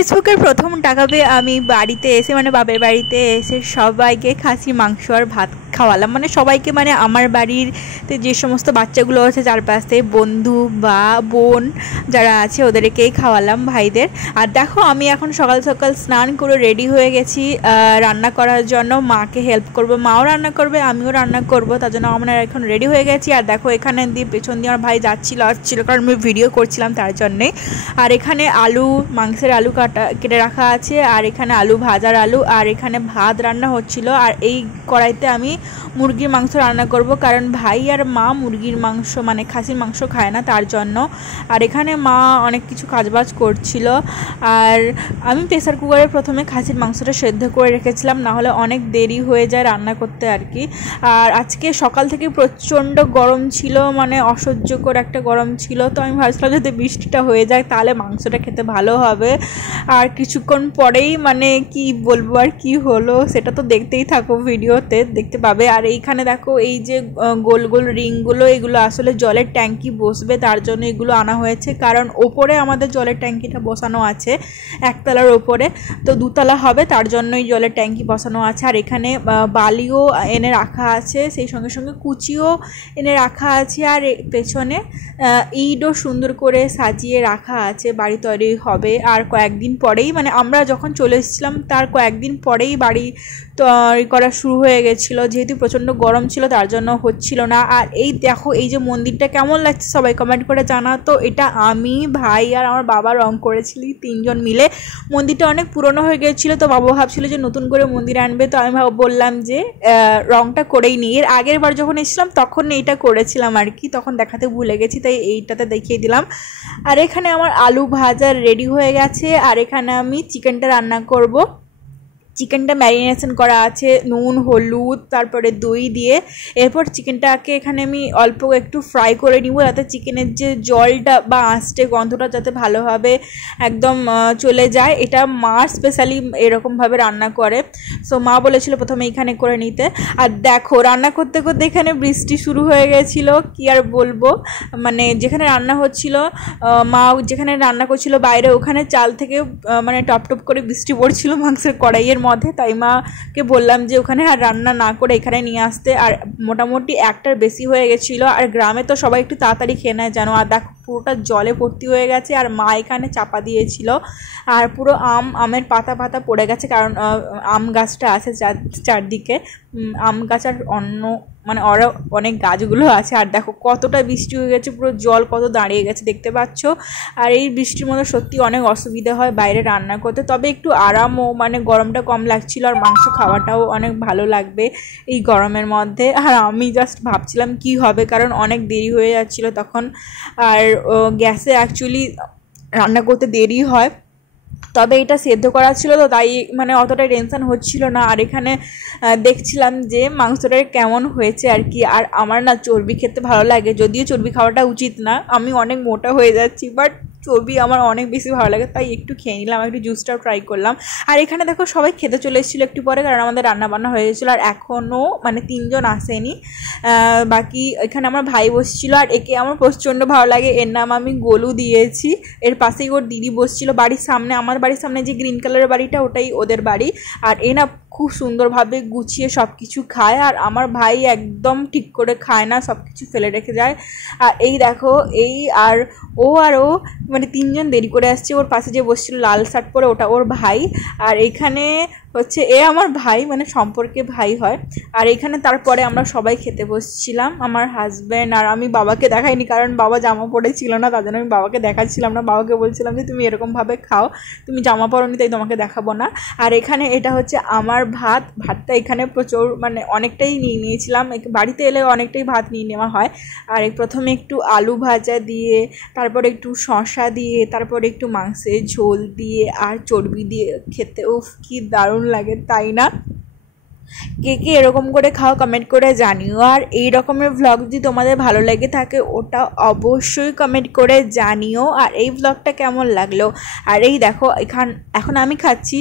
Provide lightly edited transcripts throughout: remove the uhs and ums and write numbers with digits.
ফেসবুকের প্রথম টাকা পেয়ে আমি বাড়িতে এসে মানে বাপের বাড়িতে এসে সবাইকে খাসি মাংস আর ভাত খাওয়ালাম। মানে সবাইকে মানে আমার বাড়িতে যে সমস্ত বাচ্চাগুলো আছে চারপাশে বন্ধু বা বোন যারা আছে ওদেরকেই খাওয়ালাম, ভাইদের। আর দেখো আমি এখন সকাল সকাল স্নান করে রেডি হয়ে গেছি রান্না করার জন্য। মাকে হেল্প করব, মাও রান্না করবে আমিও রান্না করব, তার জন্য আমরা এখন রেডি হয়ে গেছি। আর দেখো এখানে দিয়ে পেছন দিয়ে আমার ভাই যাচ্ছিল আসছিল, কারণ আমি ভিডিও করছিলাম তার জন্যে। আর এখানে আলু, মাংসের আলু কেটে রাখা আছে, আর এখানে আলু ভাজার আলু, আর এখানে ভাত রান্না হচ্ছিল। আর এই কড়াইতে আমি মুরগির মাংস রান্না করব, কারণ ভাই আর মা মুরগির মাংস মানে খাসির মাংস খায় না, তার জন্য। আর এখানে মা অনেক কিছু কাজবাজ করছিল। আর আমি প্রেসার কুকারে প্রথমে খাসির মাংসটা সেদ্ধ করে রেখেছিলাম, নাহলে অনেক দেরি হয়ে যায় রান্না করতে আর কি। আর আজকে সকাল থেকে প্রচণ্ড গরম ছিল, মানে অসহ্যকর একটা গরম ছিল। তো আমি ভাবছিলাম যদি বৃষ্টিটা হয়ে যায় তাহলে মাংসটা খেতে ভালো হবে। আর কিছুক্ষণ পরেই মানে কি বলবো আর কি হলো সেটা তো দেখতেই থাকো, ভিডিওতে দেখতে পাবে। আর এইখানে দেখো এই যে গোল গোল রিংগুলো, এগুলো আসলে জলের ট্যাঙ্কি বসবে, তার জন্য এগুলো আনা হয়েছে। কারণ ওপরে আমাদের জলের ট্যাঙ্কিটা বসানো আছে একতলার ওপরে, তো দুতলা হবে, তার জন্যই জলের ট্যাঙ্কি বসানো আছে। আর এখানে বালিও এনে রাখা আছে, সেই সঙ্গে সঙ্গে কুচিও এনে রাখা আছে। আর পেছনে ইটও সুন্দর করে সাজিয়ে রাখা আছে, বাড়ি তৈরি হবে। আর কয়েকদিন পরেই মানে আমরা যখন চলে এসেছিলাম তার কয়েকদিন পরেই বাড়ি তৈরি করা শুরু হয়ে গেছিলো, যেহেতু প্রচণ্ড গরম ছিল তার জন্য হচ্ছিল না। আর এই দেখো এই যে মন্দিরটা কেমন লাগছে সবাই কমেন্ট করে জানাতো। এটা আমি, ভাই আর আমার বাবা রং করেছিলি তিনজন মিলে। মন্দিরটা অনেক পুরনো হয়ে গেছিলো, তো বাবা ভাবছিল যে নতুন করে মন্দির আনবে, তো আমি বললাম যে রংটা করেই নিই। এর আগের বার যখন এসেছিলাম তখন এইটা করেছিলাম আর কি, তখন দেখাতে ভুলে গেছি, তাই এইটাতে দেখিয়ে দিলাম। আর এখানে আমার আলু ভাজা রেডি হয়ে গেছে। আর এখানে আমি চিকেনটা রান্না করব। চিকেনটা ম্যারিনেশন করা আছে নুন হলুদ তারপরে দই দিয়ে। এরপর চিকেনটাকে এখানে আমি অল্প একটু ফ্রাই করে নিব, যাতে চিকেনের যে জলটা বা আঁচটে গন্ধটা যাতে ভালোভাবে একদম চলে যায়। এটা মা স্পেশালি এরকমভাবে রান্না করে, সো মা বলেছিল প্রথমে এখানে করে নিতে। আর দেখো রান্না করতে করতে এখানে বৃষ্টি শুরু হয়ে গেছিলো, কি আর বলবো। মানে যেখানে রান্না হচ্ছিল, মা যেখানে রান্না করছিল বাইরে, ওখানে চাল থেকে মানে টপ টপ করে বৃষ্টি পড়ছিল মাংসের কড়াইয়ের মধ্যে। তাই মাকে বললাম যে ওখানে আর রান্না না করে এখানে নিয়ে আসতে। আর মোটামুটি একটার বেশি হয়ে গেছিলো, আর গ্রামে তো সবাই একটু তাড়াতাড়ি খেয়ে নেয় জানো। আর দেখো পুরোটা জলে ভর্তি হয়ে গেছে, আর মা এখানে চাপা দিয়েছিল। আর পুরো আমের পাতা পাতা পড়ে গেছে, কারণ আম গাছটা আছে চারদিকে, আম গাছ আর অন্য মানে আরও অনেক গাছগুলো আছে। আর দেখো কতটা বৃষ্টি হয়ে গেছে, পুরো জল কত দাঁড়িয়ে গেছে দেখতে পাচ্ছ। আর এই বৃষ্টির মধ্যে সত্যি অনেক অসুবিধা হয় বাইরে রান্না করতে, তবে একটু আরামও, মানে গরমটা কম লাগছিল, আর মাংস খাওয়াটাও অনেক ভালো লাগবে এই গরমের মধ্যে। আর আমি জাস্ট ভাবছিলাম কি হবে, কারণ অনেক দেরি হয়ে যাচ্ছিলো তখন। আর গ্যাসে অ্যাকচুয়ালি রান্না করতে দেরি হয়, তবে এটা সেদ্ধ করা ছিল তো তাই মানে অতটা টেনশন হচ্ছিল না। আর এখানে দেখছিলাম যে মাংসটা কেমন হয়েছে আর কি। আর আমার না চর্বি খেতে ভালো লাগে, যদিও চর্বি খাওয়াটা উচিত না, আমি অনেক মোটা হয়ে যাচ্ছি, বাট চর্বি আমার অনেক বেশি ভালো লাগে, তাই একটু খেয়ে নিলাম, একটু জুসটাও ট্রাই করলাম। আর এখানে দেখো সবাই খেতে চলে এসেছিলো একটু পরে, কারণ আমাদের রান্নাবান্না হয়ে গেছিলো। আর এখনও মানে 3 জন আসেনি, বাকি এখানে আমার ভাই বসছিল। আর একে আমার প্রচণ্ড ভালো লাগে, এর নাম আমি গোলু দিয়েছি। এর পাশেই ওর দিদি বসছিল বাড়ির সামনে, আমার বাড়ির সামনে যে গ্রিন কালারের বাড়িটা ওটাই ওদের বাড়ি। আর এ না খুব সুন্দরভাবে গুছিয়ে সব কিছু খায়, আর আমার ভাই একদম ঠিক করে খায় না, সব কিছু ফেলে রেখে যায়। আর এই দেখো এই আর ও মানে 3 জন দেরি করে আসছে। ওর পাশে যে বসছিল লাল শার্ট পরে ওটা ওর ভাই। আর এইখানে হচ্ছে এ আমার ভাই, মানে সম্পর্কে ভাই হয়। আর এখানে তারপরে আমরা সবাই খেতে বসছিলাম, আমার হাজব্যান্ড আর আমি। বাবাকে দেখাইনি, কারণ বাবা জামা পরেছিল না, তার জন্য আমি বাবাকে দেখাচ্ছিলাম না। বাবাকে বলছিলাম যে তুমি এরকমভাবে খাও, তুমি জামা পরোনি তাই তোমাকে দেখাবো না। আর এখানে এটা হচ্ছে আমার ভাতটা এখানে প্রচুর মানে অনেকটাই নিয়ে নিয়েছিলাম, বাড়িতে এলে অনেকটাই ভাত নিয়ে নেওয়া হয়। আর প্রথমে একটু আলু ভাজা দিয়ে, তারপরে একটু শসা দিয়ে, তারপরে একটু মাংসের ঝোল দিয়ে, আর চর্বি দিয়ে খেতে উফ কি দারুণ লাগে, তাই না? কে কে এরকম করে খাও কমেন্ট করে জানিও। আর এই রকমের ভ্লগ যদি তোমাদের ভালো লেগে থাকে ওটা অবশ্যই কমেন্ট করে জানিও। আর এই ভ্লগটা কেমন লাগলো। আর এই দেখো এখন আমি খাচ্ছি,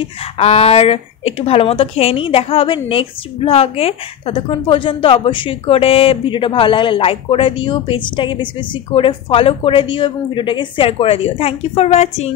আর একটু ভালো মতো খেয়ে নিই। দেখা হবে নেক্সট ভ্লগে, ততক্ষণ পর্যন্ত অবশ্যই করে ভিডিওটা ভালো লাগলে লাইক করে দিও, পেজটাকে বেশি বেশি করে ফলো করে দিও, এবং ভিডিওটাকে শেয়ার করে দিও। Thank you for watching.